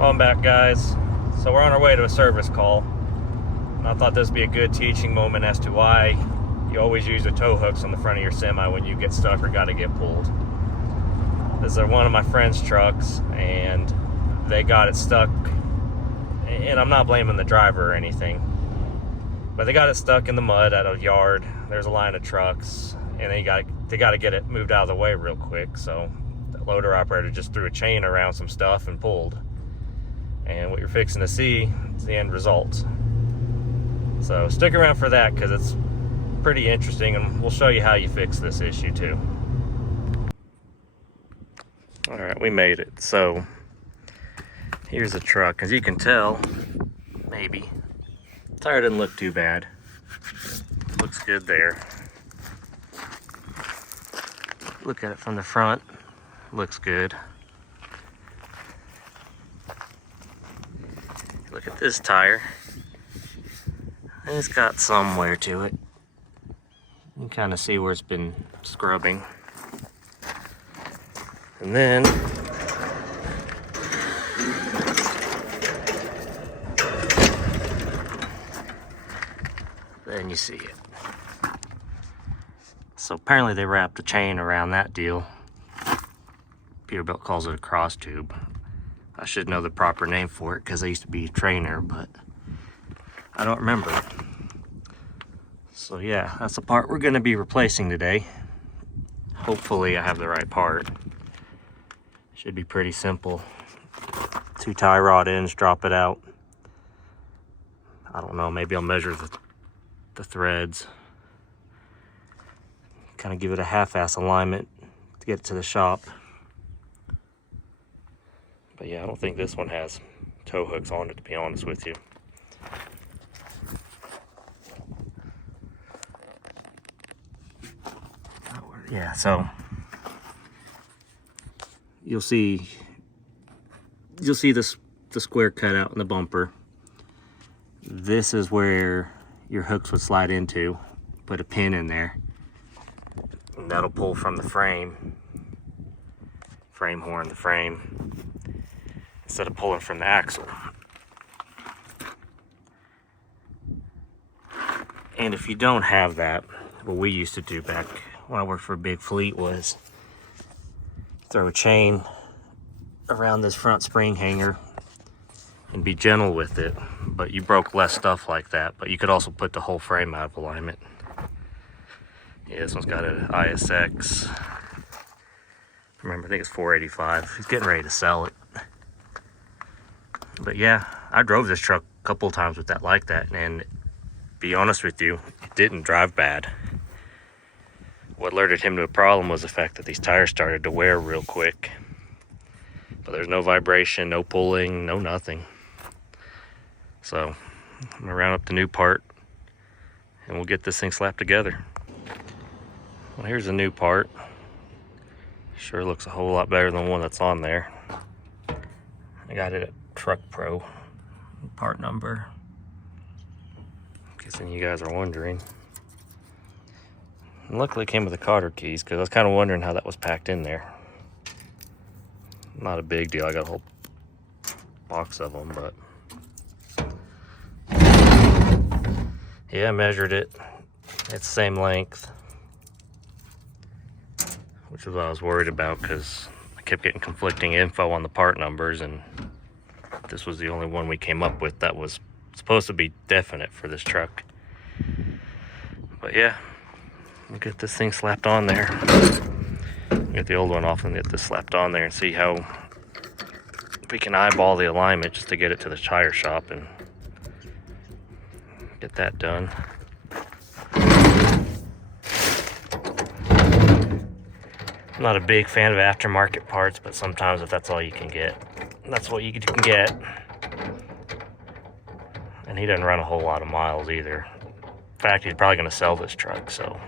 Welcome back, guys. So we're on our way to a service call, and I thought this would be a good teaching moment as to why you always use the tow hooks on the front of your semi when you get stuck or got to get pulled. This is one of my friend's trucks, and they got it stuck, and I'm not blaming the driver or anything, but they got it stuck in the mud at a yard. There's a line of trucks, and they got to get it moved out of the way real quick, so the loader operator just threw a chain around some stuff and pulled. And what you're fixing to see is the end result. So stick around for that, because it's pretty interesting, and we'll show you how you fix this issue too. All right, we made it. So here's the truck. As you can tell, maybe, the tire didn't look too bad. Looks good there. Look at it from the front. Looks good. Look at this tire. It's got some wear to it. You can kind of see where it's been scrubbing. And then you see it. So apparently they wrapped a chain around that deal. Peterbilt calls it a cross tube. I should know the proper name for it because I used to be a trainer, but I don't remember. So yeah, that's the part we're going to be replacing today. Hopefully I have the right part. Should be pretty simple. 2 tie rod ends, drop it out. I don't know, maybe I'll measure the threads. Kind of give it a half-ass alignment to get it to the shop. But yeah, I don't think this one has tow hooks on it, to be honest with you. Yeah, so you'll see the square cutout in the bumper. This is where your hooks would slide into. Put a pin in there, and that'll pull from the frame horn, the frame, instead of pulling from the axle. And if you don't have that, what we used to do back when I worked for a big fleet was throw a chain around this front spring hanger and be gentle with it, but you broke less stuff like that. But you could also put the whole frame out of alignment. Yeah, this one's got an ISX. Remember, I think it's 485. He's getting ready to sell it. But yeah, I drove this truck a couple of times with that like that, and be honest with you, it didn't drive bad. What alerted him to a problem was the fact that these tires started to wear real quick. But there's no vibration, no pulling, no nothing. So I'm gonna round up the new part and we'll get this thing slapped together. Well, here's the new part. Sure looks a whole lot better than the one that's on there. I got it at Truck Pro. Part number, in case any of you guys are wondering. And luckily it came with the cotter keys, because I was kind of wondering how that was packed in there. Not a big deal, I got a whole box of them, but yeah, I measured it. It's the same length, which is what I was worried about, because I kept getting conflicting info on the part numbers, and this was the only one we came up with that was supposed to be definite for this truck. But yeah, we'll get this thing slapped on there. Get the old one off and get this slapped on there and see how, if we can eyeball the alignment just to get it to the tire shop and get that done. I'm not a big fan of aftermarket parts, but sometimes if that's all you can get, that's what you can get. And he doesn't run a whole lot of miles either. In fact, he's probably going to sell this truck, so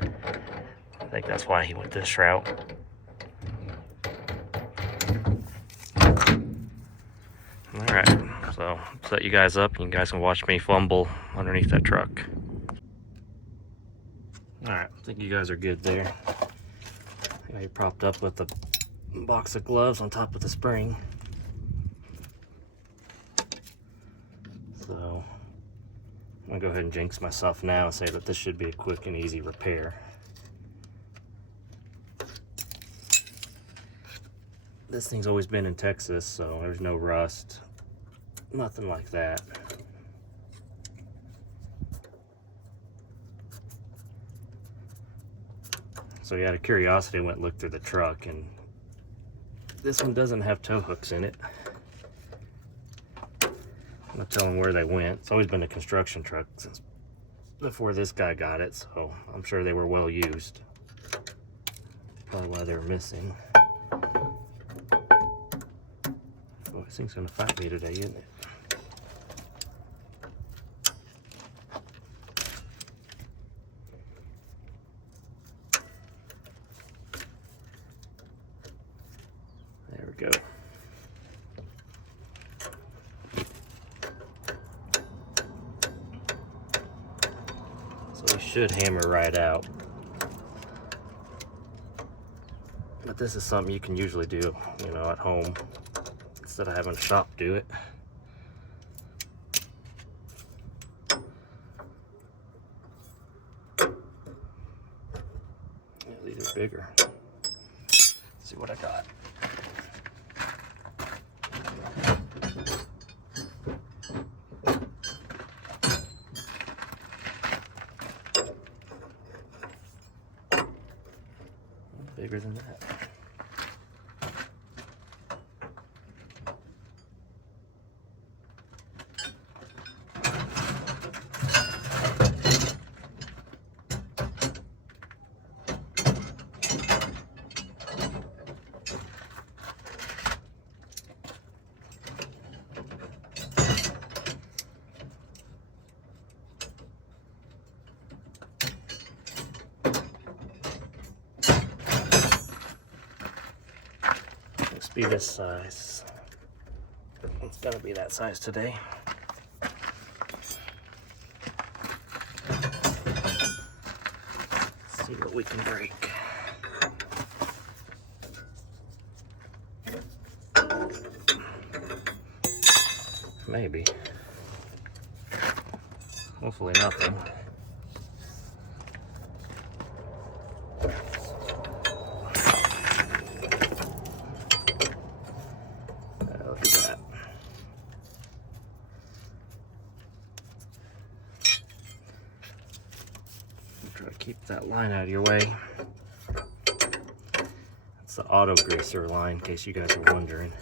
I think that's why he went this route. Alright, so set you guys up and you guys can watch me fumble underneath that truck. Alright, I think you guys are good there. Got you propped up with a box of gloves on top of the spring. I'm gonna go ahead and jinx myself now and say that this should be a quick and easy repair. This thing's always been in Texas, so there's no rust, nothing like that. So yeah, out of curiosity, I went and looked through the truck, and this one doesn't have tow hooks in it. I'm not telling where they went. It's always been a construction truck since before this guy got it, so I'm sure they were well used. Probably why they're missing. Oh, this thing's gonna fight me today, isn't it? There we go. So we should hammer right out. But this is something you can usually do, you know, at home instead of having a shop do it. Yeah, these are bigger. Let's see what I got. Bigger than that. Be this size. It's gonna be that size today. Let's see what we can break. Maybe. Hopefully nothing. Try to keep that line out of your way. It's the auto greaser line, in case you guys are wondering.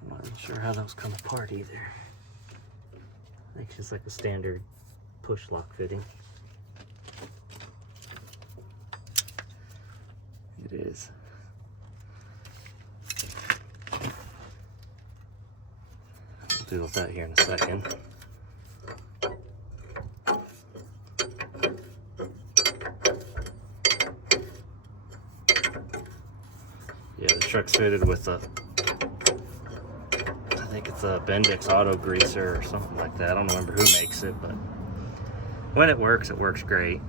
I'm not really sure how those come apart either. I think it's just like a standard push lock fitting. It is. We'll deal with that here in a second. Yeah, the truck's fitted with a, I think it's a Bendix auto greaser or something like that. I don't remember who makes it, but when it works great.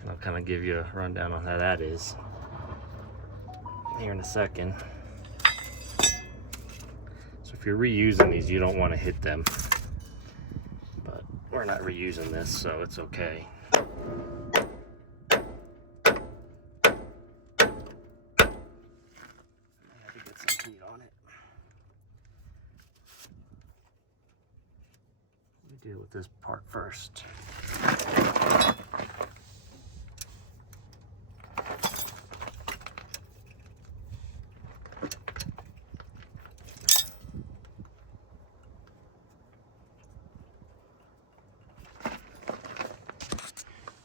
And I'll kind of give you a rundown on how that is here in a second. So if you're reusing these, you don't want to hit them, but we're not reusing this, so it's okay. Deal with this part first.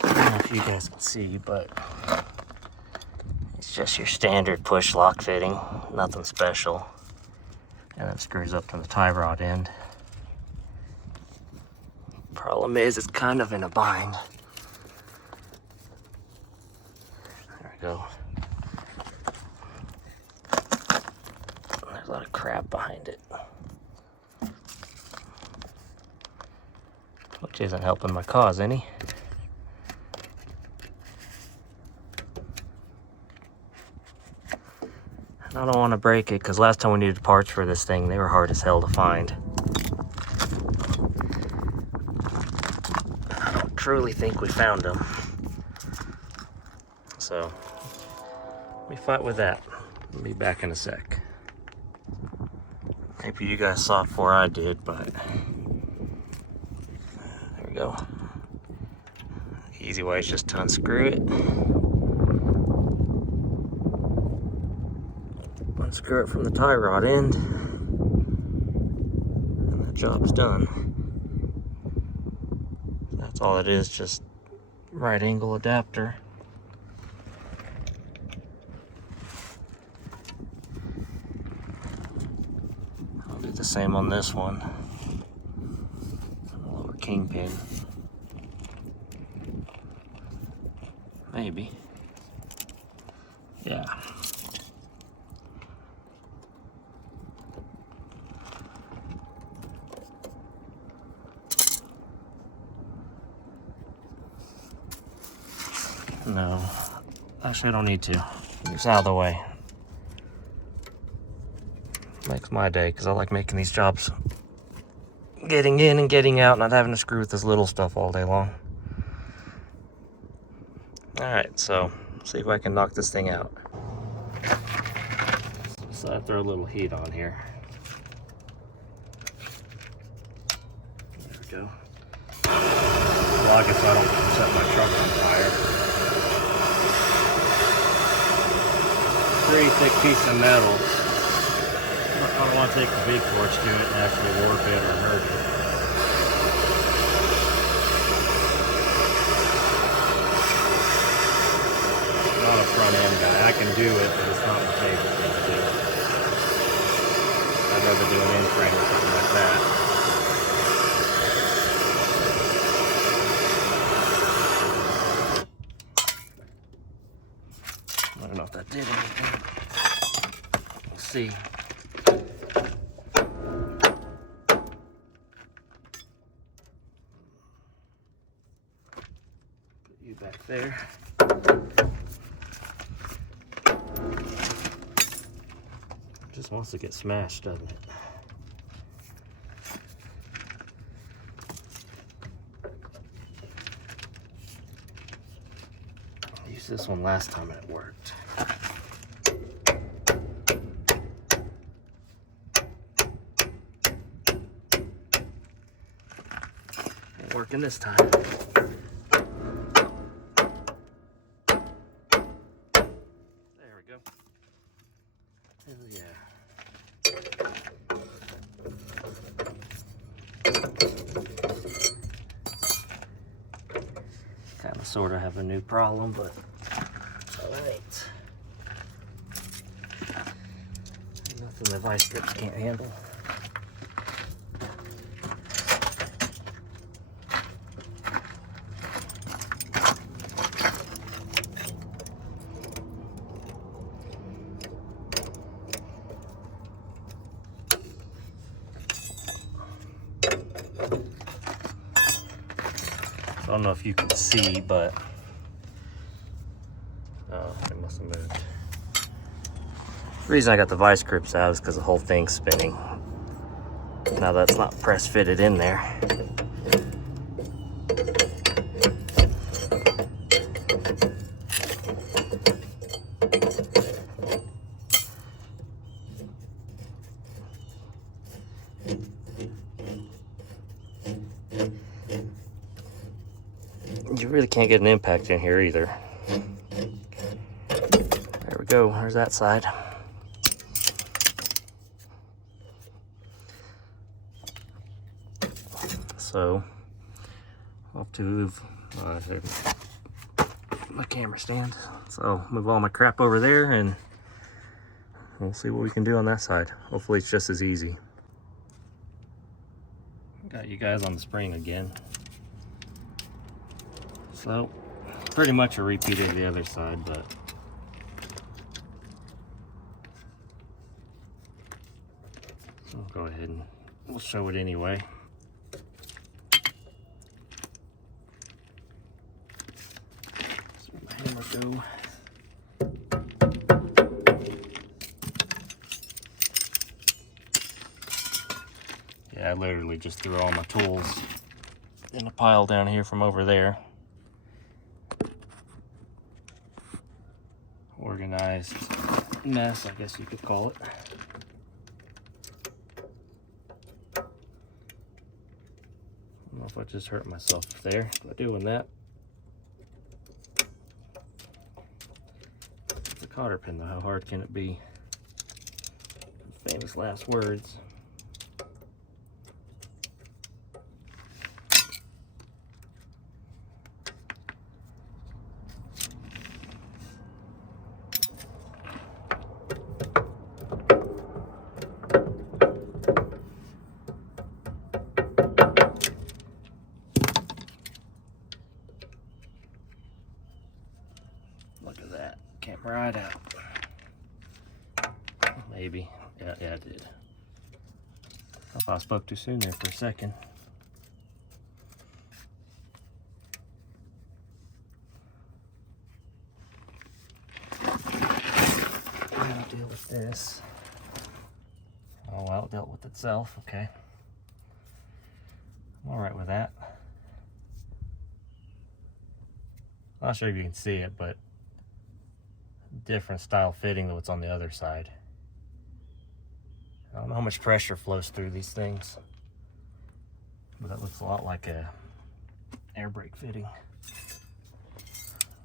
I don't know if you guys can see, but it's just your standard push lock fitting, nothing special. And it screws up to the tie rod end. Problem is, it's kind of in a bind. There we go. There's a lot of crap behind it, which She isn't helping my cause any. And I don't want to break it because last time we needed parts for this thing, they were hard as hell to find. I don't truly think we found them. So, let me fight with that. I'll be back in a sec. Maybe you guys saw it before I did, but there we go. Easy way is just to unscrew it. Unscrew it from the tie rod end, and the job's done. That's all it is, just right angle adapter. I'll do the same on this one. A lower kingpin. Maybe. Yeah. No, actually I don't need to. It's out of the way. Makes my day, because I like making these jobs. Getting in and getting out, not having to screw with this little stuff all day long. Alright, so, see if I can knock this thing out. So I throw a little heat on here. There we go. Lock it so I don't set my truck on fire. Pretty thick piece of metal. I don't want to take the big torch to it and actually warp it or hurt it. I'm not a front end guy. I can do it, but it's not my favorite thing to do. I'd rather do an end frame or something like that. I don't know if that did anything. We'll see. Put you back there. Just wants to get smashed, doesn't it? I used this one last time and it worked. Ain't working this time. There we go. Hell yeah. Kind of sort of have a new problem, but it's alright. Nothing the vice grips can't handle. I don't know if you can see, but oh, it must have moved. The reason I got the vice grips out is because the whole thing's spinning. Now that's not press fitted in there. You really can't get an impact in here either. There we go, there's that side. So, I'll have to move my camera stand. So, move all my crap over there and we'll see what we can do on that side. Hopefully it's just as easy. Got you guys on the spring again. So, pretty much a repeat of the other side, but I'll go ahead and we'll show it anyway. go. Yeah, I literally just threw all my tools in a pile down here from over there. Organized mess, I guess you could call it. I don't know if I just hurt myself there by doing that. It's a cotter pin though, how hard can it be? Famous last words. Look at that, came right out. Maybe, yeah, it did. I thought I spoke too soon there for a second. I'll deal with this. Oh well, it dealt with itself, okay. I'm alright with that. I'm not sure if you can see it, but different style fitting than what's on the other side. I don't know how much pressure flows through these things, but that looks a lot like a air brake fitting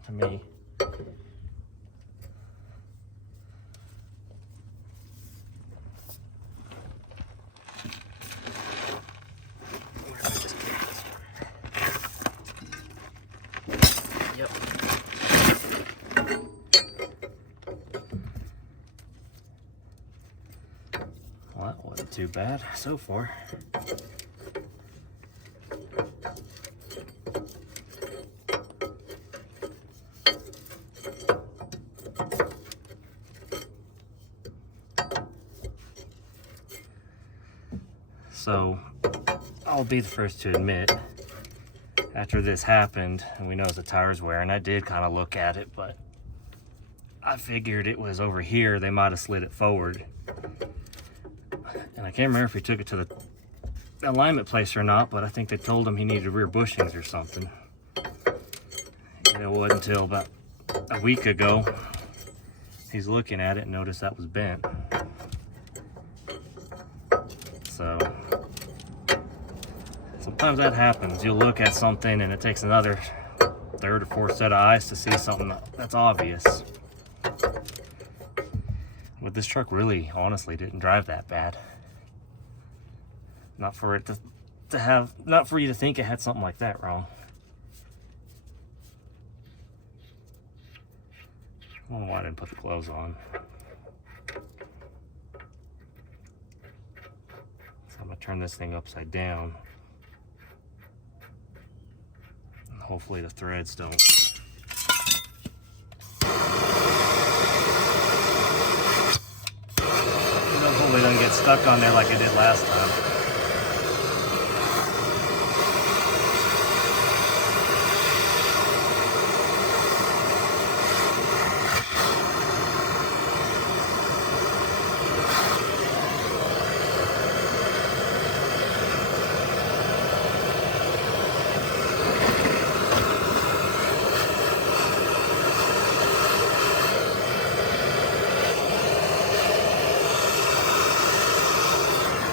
to me. Where did I just get this one? Yep. Well, that wasn't too bad so far. So, I'll be the first to admit, after this happened, and we know the tire's wearing, I did kind of look at it, but I figured it was over here, they might have slid it forward. And I can't remember if he took it to the alignment place or not, but I think they told him he needed rear bushings or something. And it wasn't until about a week ago, he's looking at it and noticed that was bent. So, sometimes that happens. You'll look at something and it takes another third or fourth set of eyes to see something that's obvious. But this truck really, honestly, didn't drive that bad. Not for it to have, not for you to think it had something like that wrong. I don't know why I didn't put the gloves on. So I'm gonna turn this thing upside down. And hopefully the threads don't. Hopefully it doesn't get stuck on there like it did last time.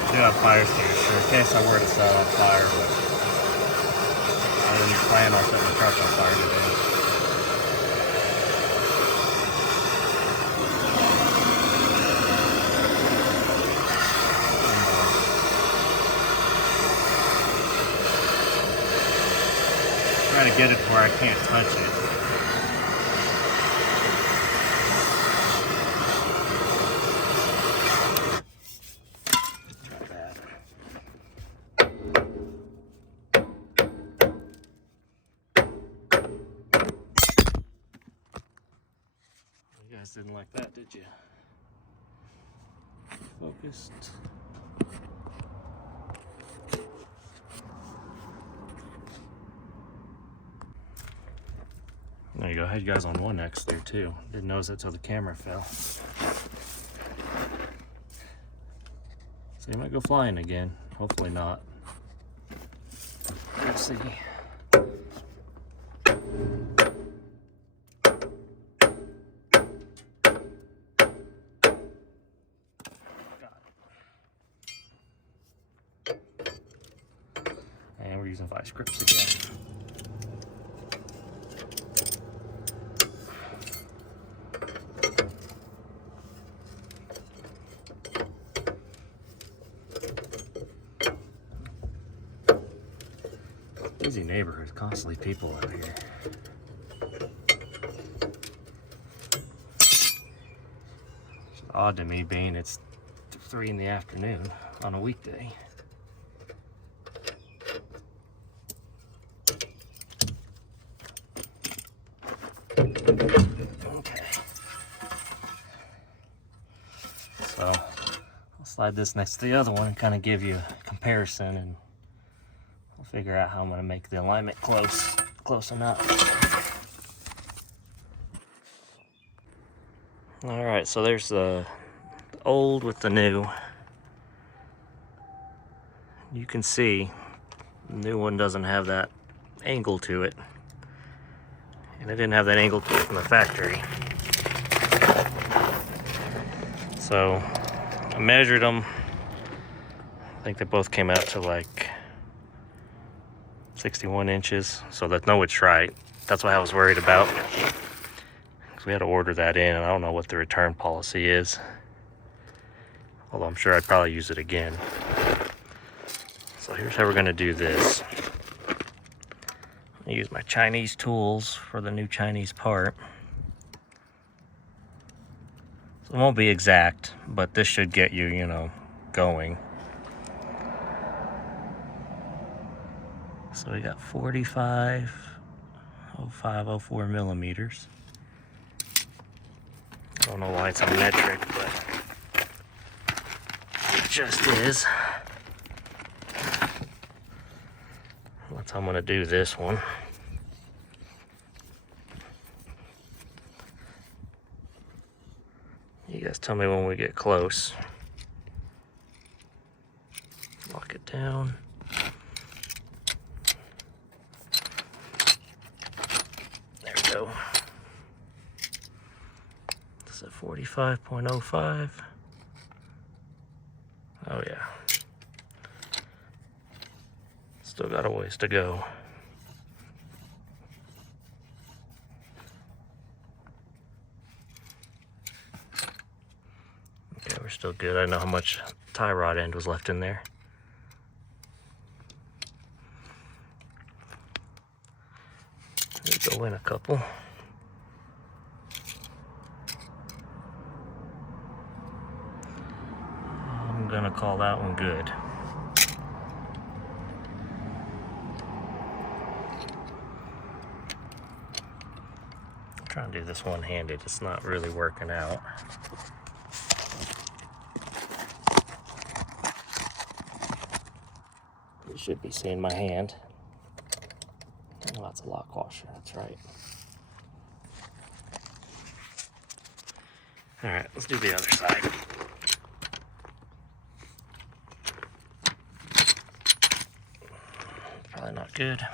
I do have fire extinguisher in case I were to set on fire, but I didn't plan on setting the truck on fire today. Trying to get it where I can't touch it. You guys didn't like that, did you? Focused. There you go. go. I had you guys on 1X there too. Didn't notice it till the camera fell. So you might go flying again. Hopefully not. Let's see. And we're using vice grips again. Busy neighborhood, constantly people out here. It's odd to me being it's 3 in the afternoon on a weekday. Okay. So I'll slide this next to the other one and kind of give you a comparison, and I'll figure out how I'm going to make the alignment close enough. All right, so there's the old with the new. You can see the new one doesn't have that angle to it, and it didn't have that angle to it from the factory. So I measured them. I think they both came out to like 61 inches, so that no, it's right. That's what I was worried about, because we had to order that in, and I don't know what the return policy is, although I'm sure I'd probably use it again. So here's how we're going to do this. I use my Chinese tools for the new Chinese part. So it won't be exact, but this should get you, you know, going. So we got 45.0504 millimeters. I don't know why it's a metric, but it just is. That's how I'm going to do this one. You guys tell me when we get close. Lock it down. There we go. This is 45.05. Oh yeah. Still got a ways to go. Okay, we're still good. I know how much tie rod end was left in there. Let's go in a couple. I'm gonna call that one good. Trying to do this one-handed, it's not really working out. You should be seeing my hand. Oh, that's a lock washer, that's right. All right, let's do the other side. Probably not good.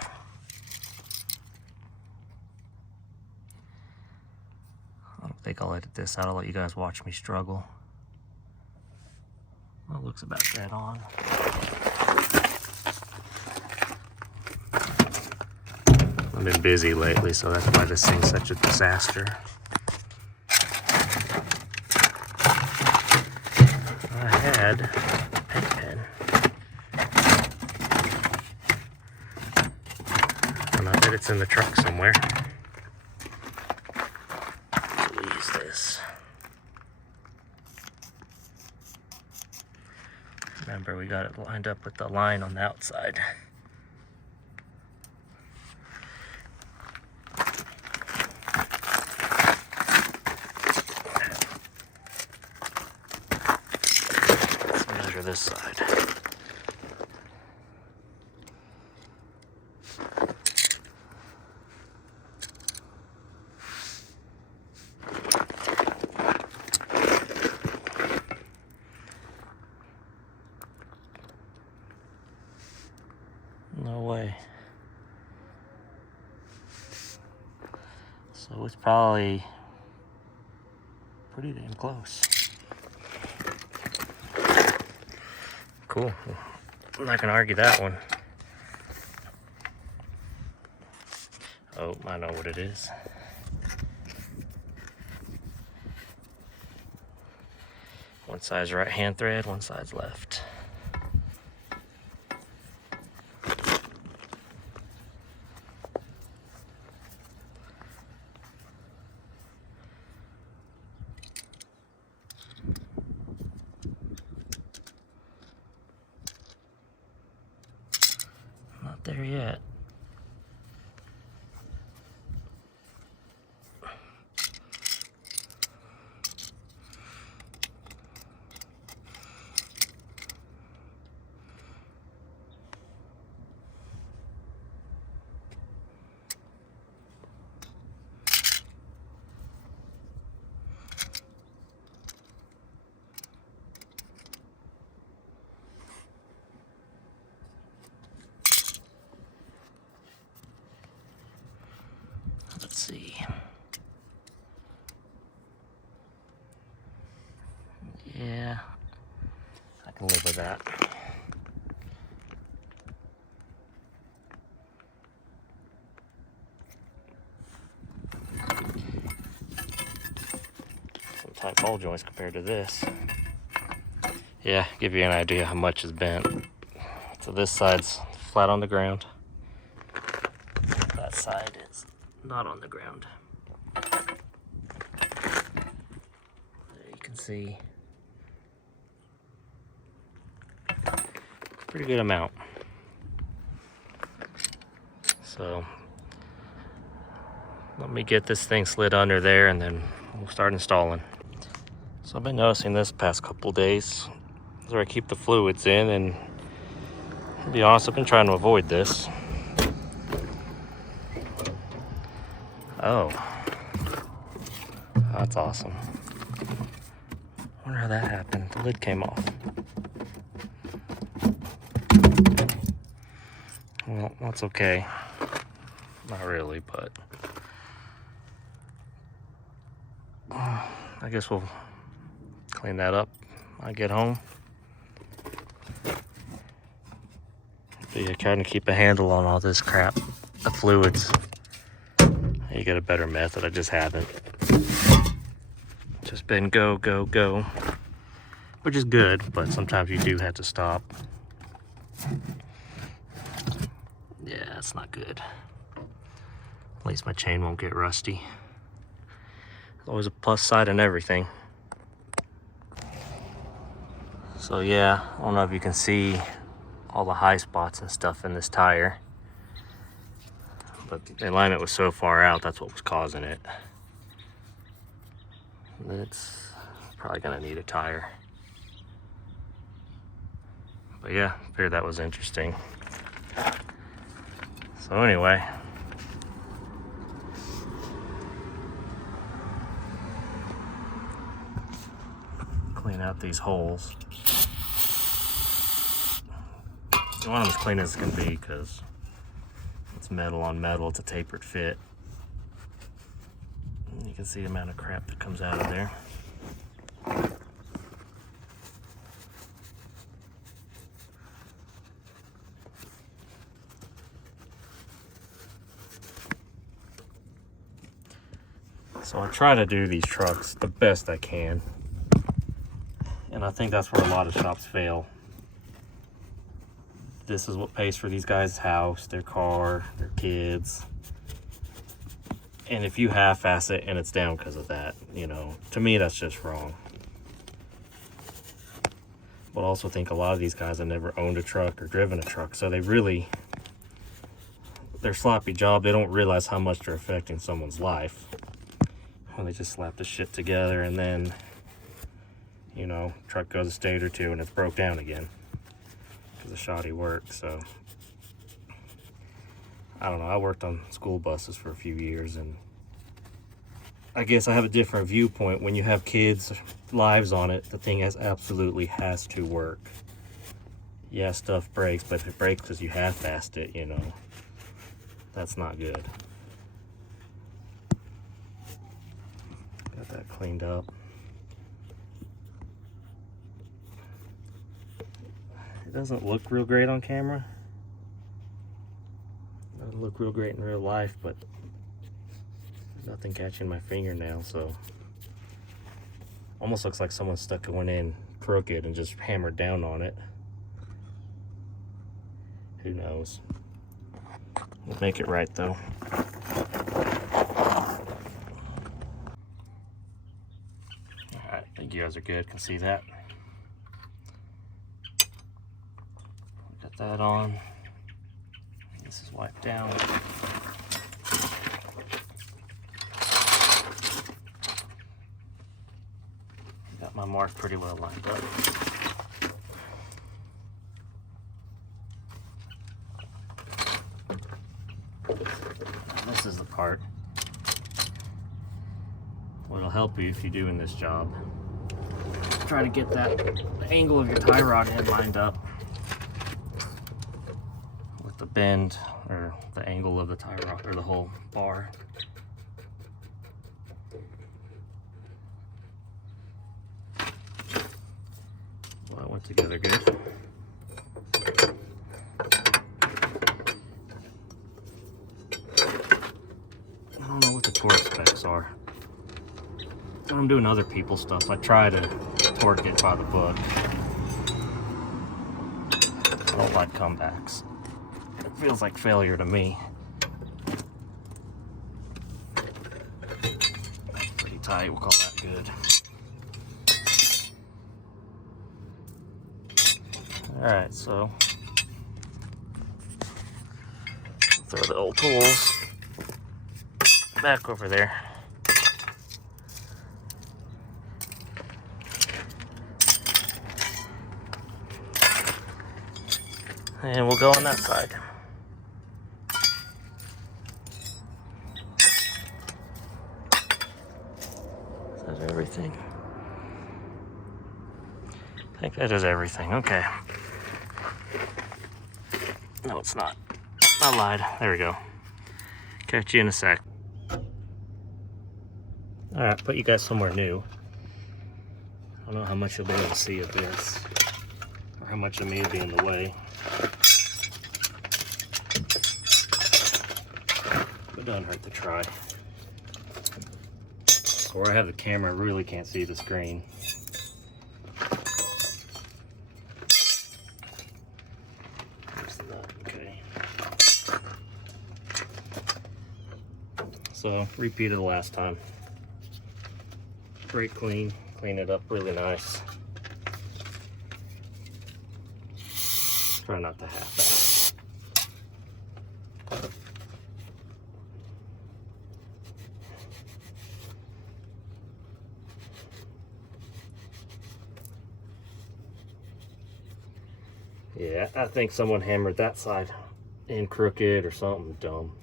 I don't think I'll edit this out. I'll let you guys watch me struggle. Well, it looks about dead on. I've been busy lately, so that's why this thing's such a disaster. I had a pen. And I bet it's in the truck somewhere. Remember, we got it lined up with the line on the outside. Let's measure this side. it's probably pretty damn close. Cool. I'm not gonna argue that one. Oh, I know what it is. One side's right hand thread, one side's left. Not there yet. Let's see. Yeah, I can live with that. Some tight ball joints compared to this. Yeah, give you an idea how much is bent. So this side's flat on the ground. That side is not on the ground. There you can see. Pretty good amount. So let me get this thing slid under there and then we'll start installing. So I've been noticing this past couple days where I keep the fluids in, and to be honest, I've been trying to avoid this. Oh, that's awesome. Wonder how that happened. The lid came off. Well, that's okay. Not really, but I guess we'll clean that up when I get home. But yeah, trying to keep a handle on all this crap, the fluids. You get a better method, I just haven't. Just been go, go, go, which is good, but sometimes you do have to stop. Yeah, that's not good. At least my chain won't get rusty. There's always a plus side in everything. So yeah, I don't know if you can see all the high spots and stuff in this tire, but the alignment was so far out, that's what was causing it. It's probably gonna need a tire. But yeah, figured that was interesting. So anyway, clean out these holes. I want them as clean as it can be because it's metal on metal, it's a tapered fit. And you can see the amount of crap that comes out of there. So I try to do these trucks the best I can. And I think that's where a lot of shops fail. This is what pays for these guys' house, their car, their kids. And if you half-ass it and it's down because of that, you know, to me that's just wrong. But I also think a lot of these guys have never owned a truck or driven a truck, so they really, their sloppy job, they don't realize how much they're affecting someone's life when they just slap the shit together and then, you know, truck goes a state or two and it's broke down again because of shoddy work. So I don't know, I worked on school buses for a few years, and I guess I have a different viewpoint. When you have kids' lives on it, the thing absolutely has to work. Yeah, stuff breaks, but if it breaks because you half-assed it, you know, that's not good. cleaned up. It doesn't look real great on camera. It doesn't look real great in real life, but nothing catching my fingernail, so almost looks like someone stuck one in crooked and just hammered down on it. Who knows? We'll make it right though. Alright, I think you guys are good. Can see that. Got that on. This is wiped down. Got my mark pretty well lined up. Now this is the part what'll help you if you're doing this job. Try to get that angle of your tie rod head lined up with the bend or the angle of the tie rod or the whole bar. Well, that went together good. I don't know what the torque specs are. When I'm doing other people's stuff, I try to torque it by the book. I don't like comebacks. It feels like failure to me. Pretty tight, we'll call that good. Alright, so throw the old tools back over there. And we'll go on that side. Is that everything? I think that is everything. Okay. No, it's not. I lied. There we go. Catch you in a sec. Alright, put you guys somewhere new. I don't know how much you'll be able to see of this, or how much of me will be in the way. But it doesn't hurt to try. So where I have the camera, I really can't see the screen. Okay. So, repeat it the last time. Brake clean, clean it up really nice. Try not to half that. Yeah, I think someone hammered that side in crooked or something dumb.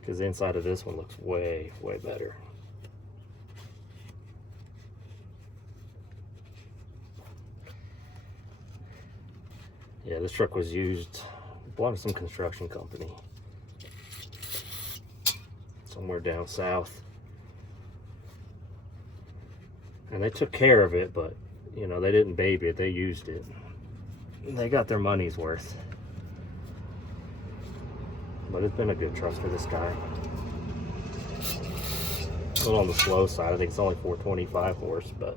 Because the inside of this one looks way, way better. Yeah, this truck was used, belonged to some construction company. Somewhere down south. And they took care of it, but, you know, they didn't baby it, they used it. And they got their money's worth. But it's been a good truck for this guy. A little on the slow side, I think it's only 425 horse, but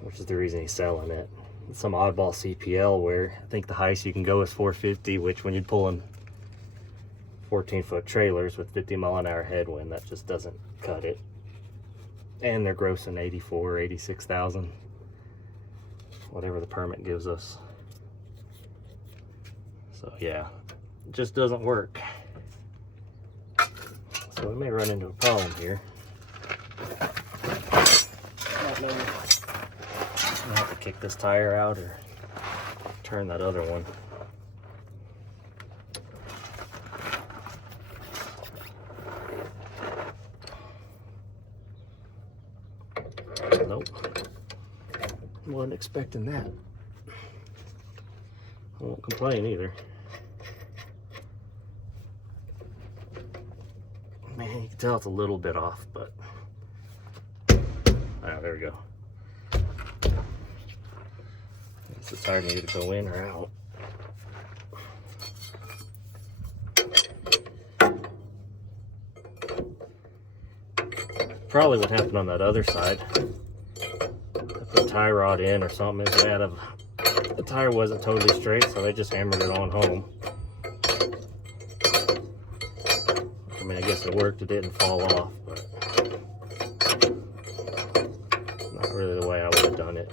which is the reason he's selling it. It's some oddball CPL where I think the highest you can go is 450, which when you're pulling 14-foot trailers with 50-mile-an-hour headwind, that just doesn't cut it. And they're grossing 84, 86,000, whatever the permit gives us. So yeah, it just doesn't work. So we may run into a problem here. I'll have to kick this tire out or turn that other one. Nope. Wasn't expecting that. I won't complain either. Man, you can tell it's a little bit off, but there we go. Is the tire needed to go in or out? Probably what happened on that other side. I put the tie rod in or something. The tire wasn't totally straight, so they just hammered it on home. I mean, I guess it worked. It didn't fall off, but not really the way I would have done it.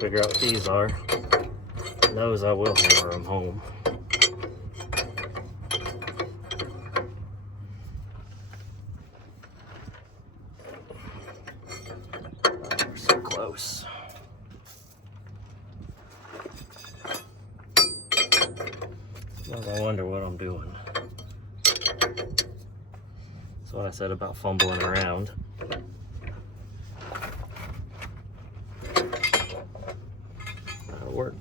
Figure out what these are. And those I will hammer them home. We're so close. I wonder what I'm doing. That's what I said about fumbling around. Work.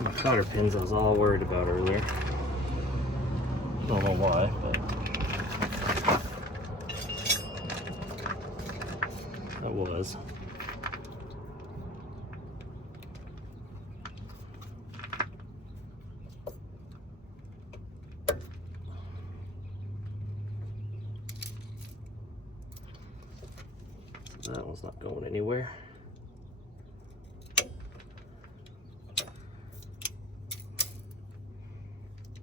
My cotter pins I was all worried about earlier. Don't know why, but I was. So that one's not going anywhere.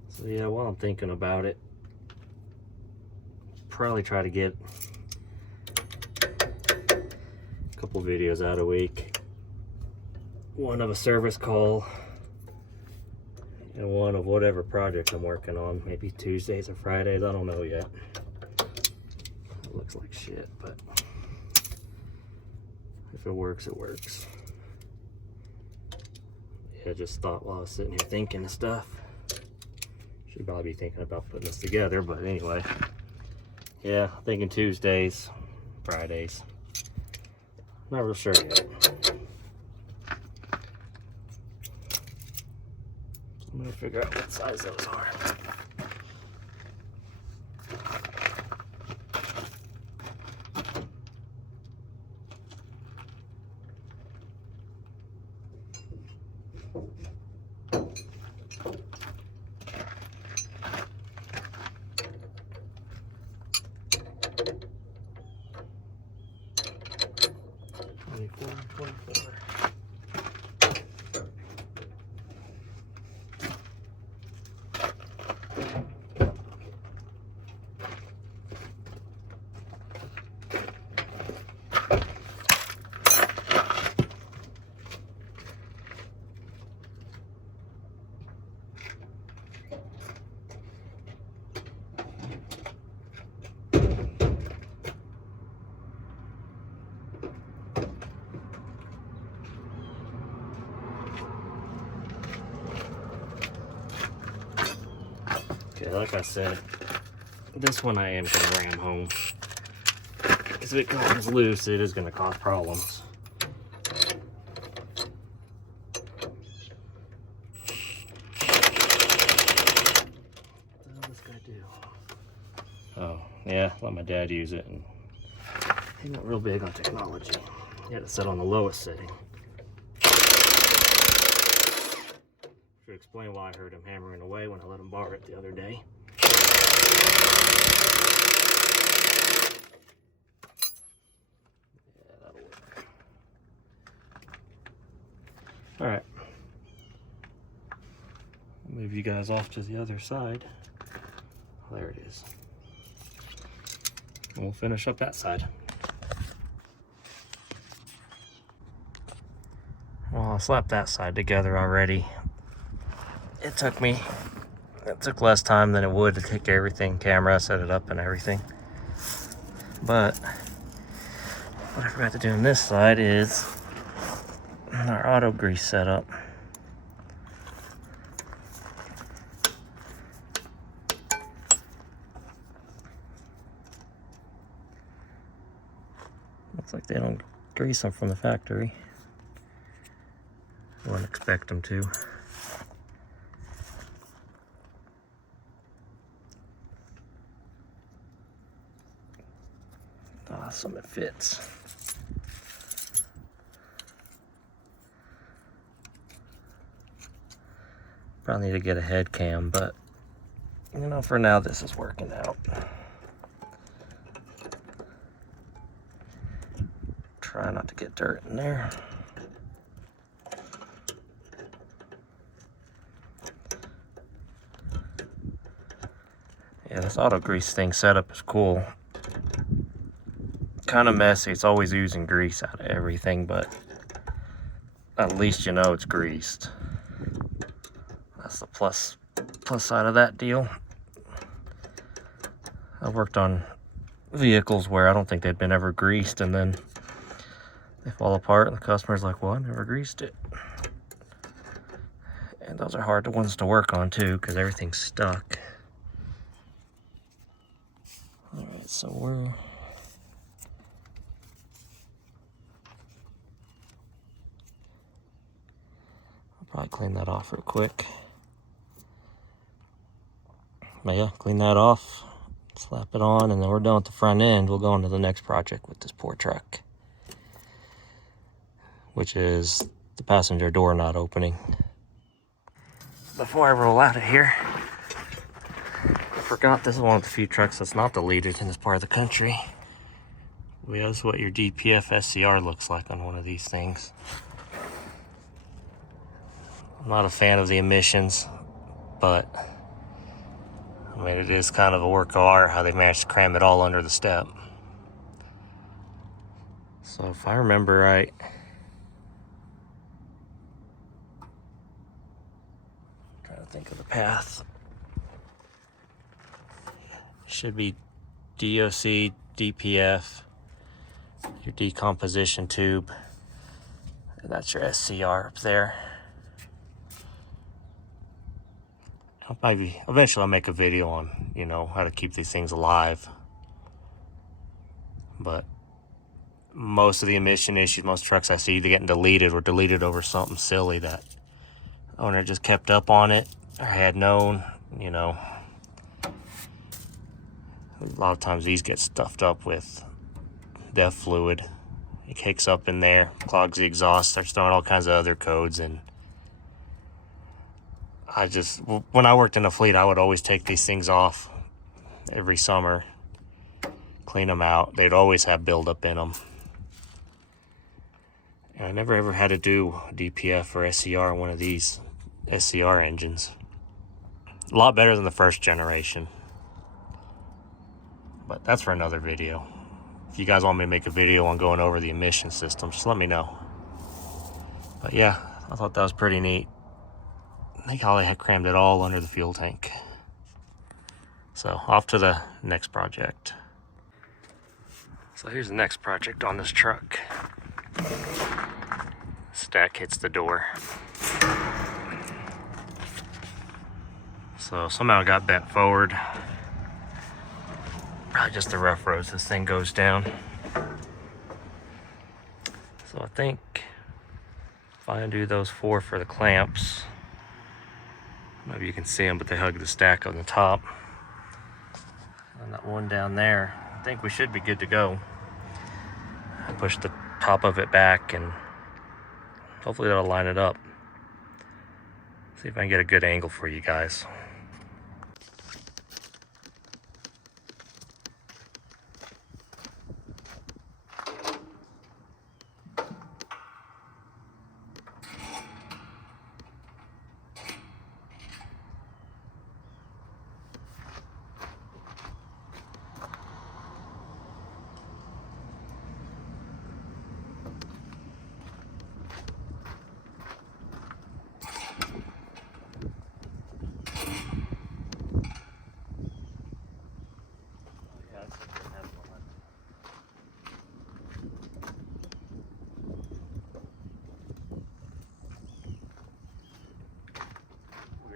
So yeah, while I'm thinking about it, probably try to get couple videos out a week. One of a service call and one of whatever project I'm working on. Maybe Tuesdays or Fridays, I don't know yet. It looks like shit, but if it works, it works. Yeah, just thought while I was sitting here thinking of stuff. Should probably be thinking about putting this together, but anyway. Yeah, thinking Tuesdays, Fridays. Not real sure yet. I'm gonna figure out what size those are. Okay, like I said, this one I am going to ram home. Because if it comes loose, it is going to cause problems. What does this guy do? Oh, yeah, let my dad use it. And he's not real big on technology. He had it set on the lowest setting. Should explain why I heard him hammering away when I let him borrow it the other day. Yeah, that'll work. Alright. Move you guys off to the other side. There it is. And we'll finish up that side. Well, I slapped that side together already. It took less time than it would to take everything, camera, set it up and everything. But what I forgot to do on this side is our auto grease setup. Looks like they don't grease them from the factory. Wouldn't expect them to. Awesome, it fits. Probably need to get a head cam, but you know, for now this is working out. Try not to get dirt in there. Yeah, this auto grease thing setup is cool. Kind of messy. It's always oozing grease out of everything, but at least you know it's greased. That's the plus side of that deal. I've worked on vehicles where I don't think they'd been ever greased, and then they fall apart and the customer's like, well, I never greased it. And those are hard ones to work on too, because everything's stuck. All right, so I'll probably clean that off real quick. But yeah, clean that off, slap it on, and then we're done with the front end. We'll go on to the next project with this poor truck, which is the passenger door not opening. Before I roll out of here, I forgot this is one of the few trucks that's not deleted in this part of the country. Well, this is what your DPF SCR looks like on one of these things. I'm not a fan of the emissions, but I mean, it is kind of a work of art how they managed to cram it all under the step. So if I remember right, I'm trying to think of the path. Should be DOC, DPF, your decomposition tube, and that's your SCR up there. Eventually I'll make a video on, you know, how to keep these things alive. But most of the emission issues, most trucks I see, they're getting deleted or deleted over something silly that the owner just kept up on it or had known, you know. A lot of times these get stuffed up with DEF fluid. It cakes up in there, clogs the exhaust, starts throwing all kinds of other codes. And when I worked in a fleet, I would always take these things off every summer, clean them out. They'd always have buildup in them. And I never ever had to do DPF or SCR on one of these SCR engines. A lot better than the first generation. But that's for another video. If you guys want me to make a video on going over the emission system, just let me know. But yeah, I thought that was pretty neat. I think how they had crammed it all under the fuel tank. So off to the next project. So here's the next project on this truck. Stack hits the door. So somehow it got bent forward. Probably just the rough roads this thing goes down. So I think if I undo those 4 for the clamps, maybe you can see them, but they hug the stack on the top. And that one down there, I think we should be good to go. I push the top of it back and hopefully that'll line it up. See if I can get a good angle for you guys.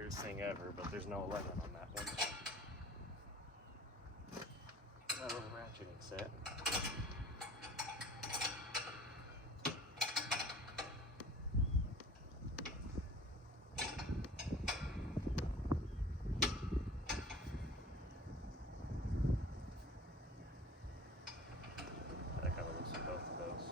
Weirdest thing ever, but there's no 11 on that one. That little ratcheting set. That gotta loosen both of those.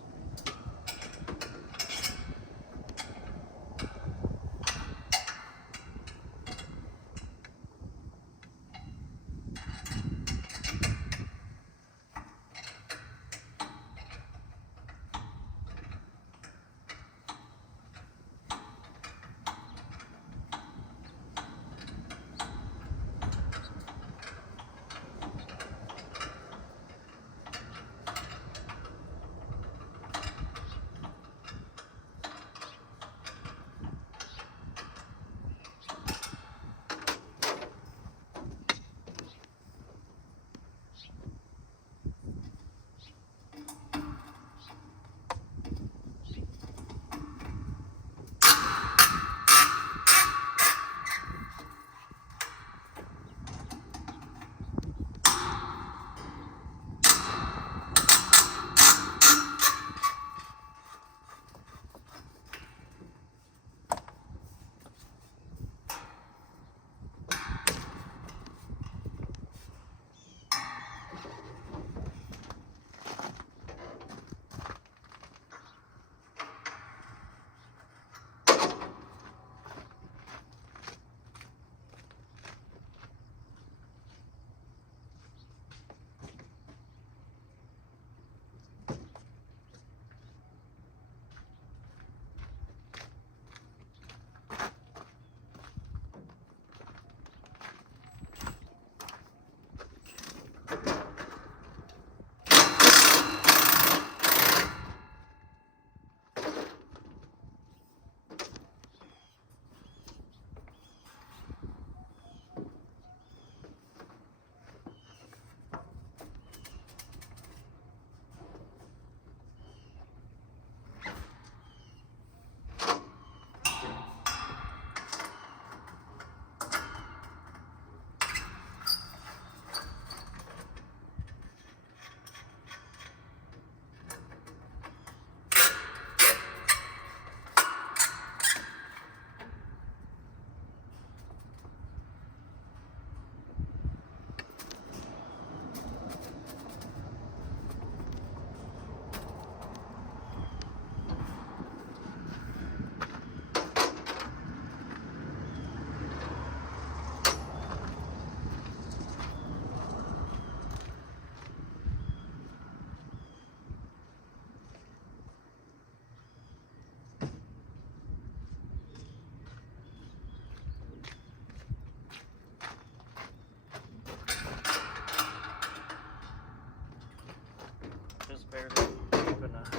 Just barely deep enough.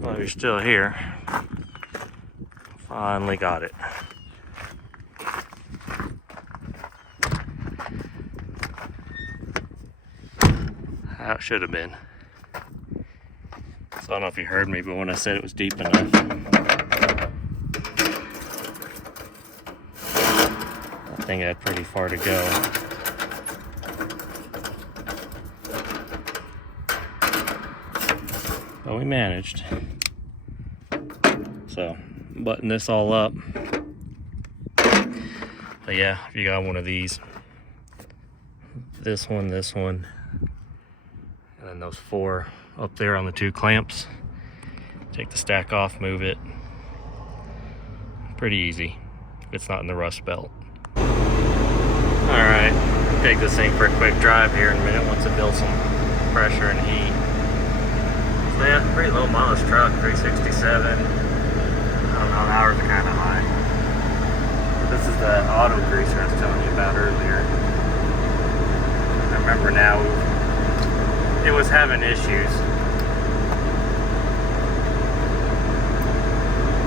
Well, you're still here. Finally got it. How it should have been. So I don't know if you heard me, but when I said it was deep enough, I think I had pretty far to go. But we managed. So, button this all up. But yeah, if you got one of these, this one, and then those 4 up there on the 2 clamps, take the stack off, move it. Pretty easy if it's not in the rust belt. Alright, take this thing for a quick drive here in a minute once it builds some pressure and heat. So yeah, pretty low mileage truck, 367. I don't know, the hours are kind of high. This is the auto greaser I was telling you about earlier. I remember now, it was having issues.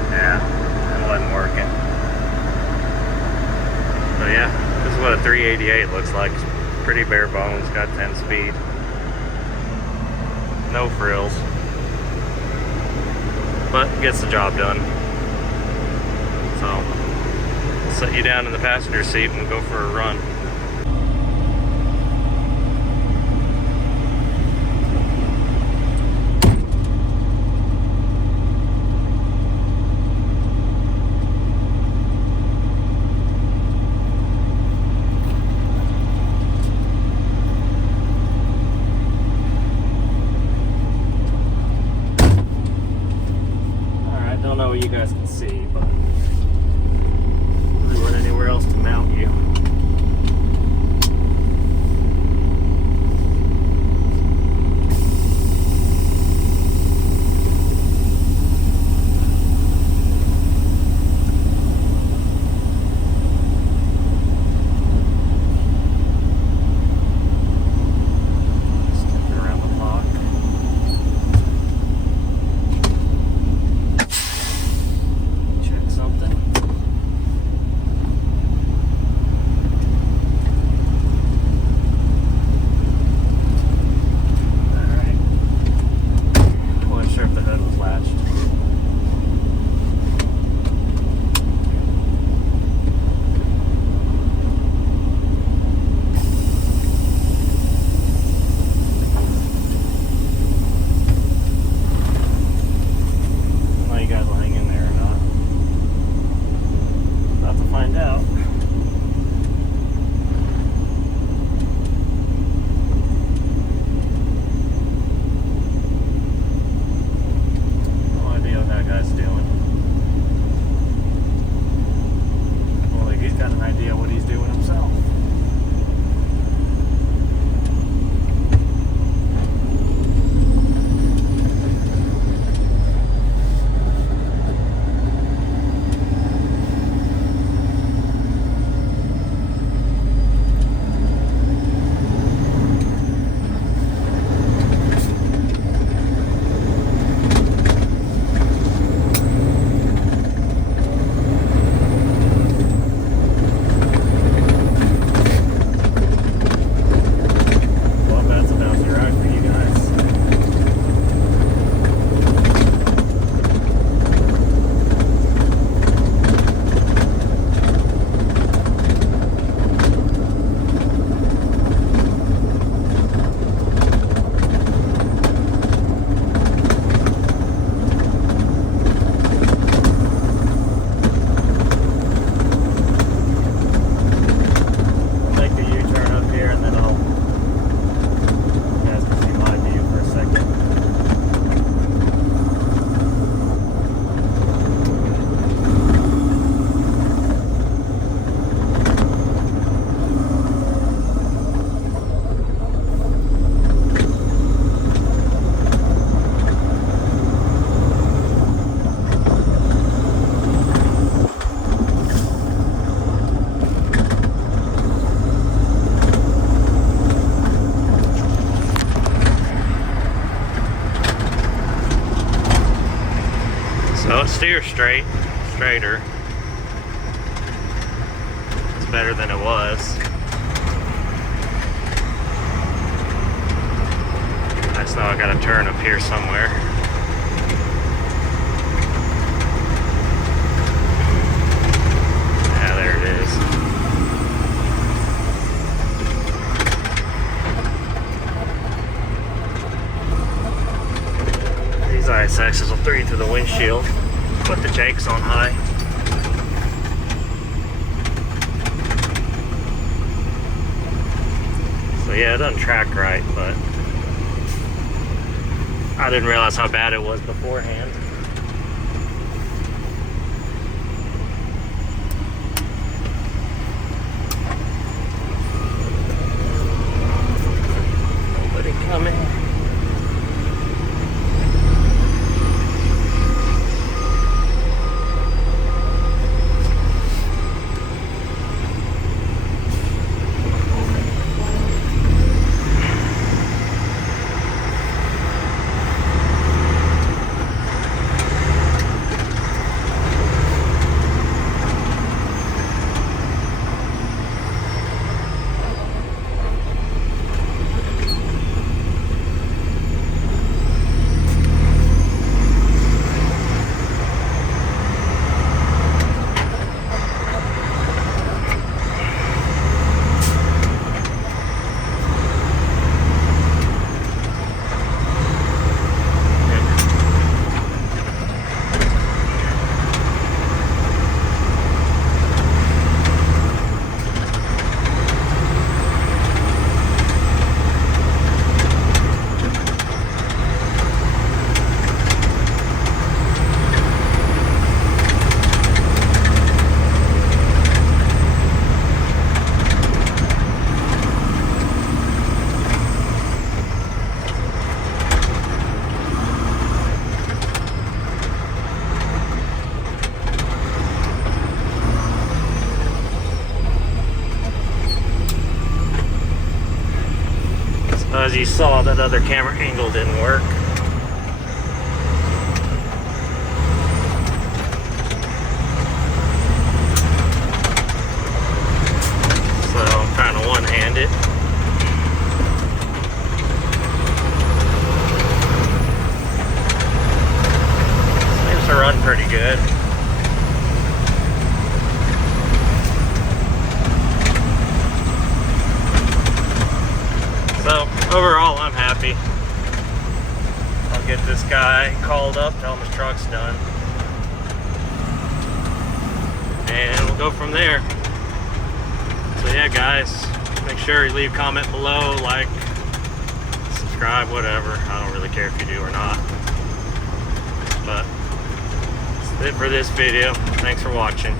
Yeah, it wasn't working. So yeah, this is what a 388 looks like. It's pretty bare bones, got 10 speed. No frills. But gets the job done. So, I'll set you down in the passenger seat and go for a run. Don't know what you guys can see, but there wasn't anywhere else to mount you. So it steers straighter. It's better than it was. I just know I gotta turn up here somewhere. Yeah, there it is. These ISXs will throw you through the windshield. Put the jakes on high. So yeah, it doesn't track right, but I didn't realize how bad it was beforehand. Nobody coming. you saw, that other camera angle didn't work. So I'm trying to one-hand it. Seems to run pretty good. So overall, I'm happy. I'll get this guy called up, tell him his truck's done, and we'll go from there. So yeah, guys, make sure you leave a comment below, like, subscribe, whatever. I don't really care if you do or not. But that's it for this video. Thanks for watching.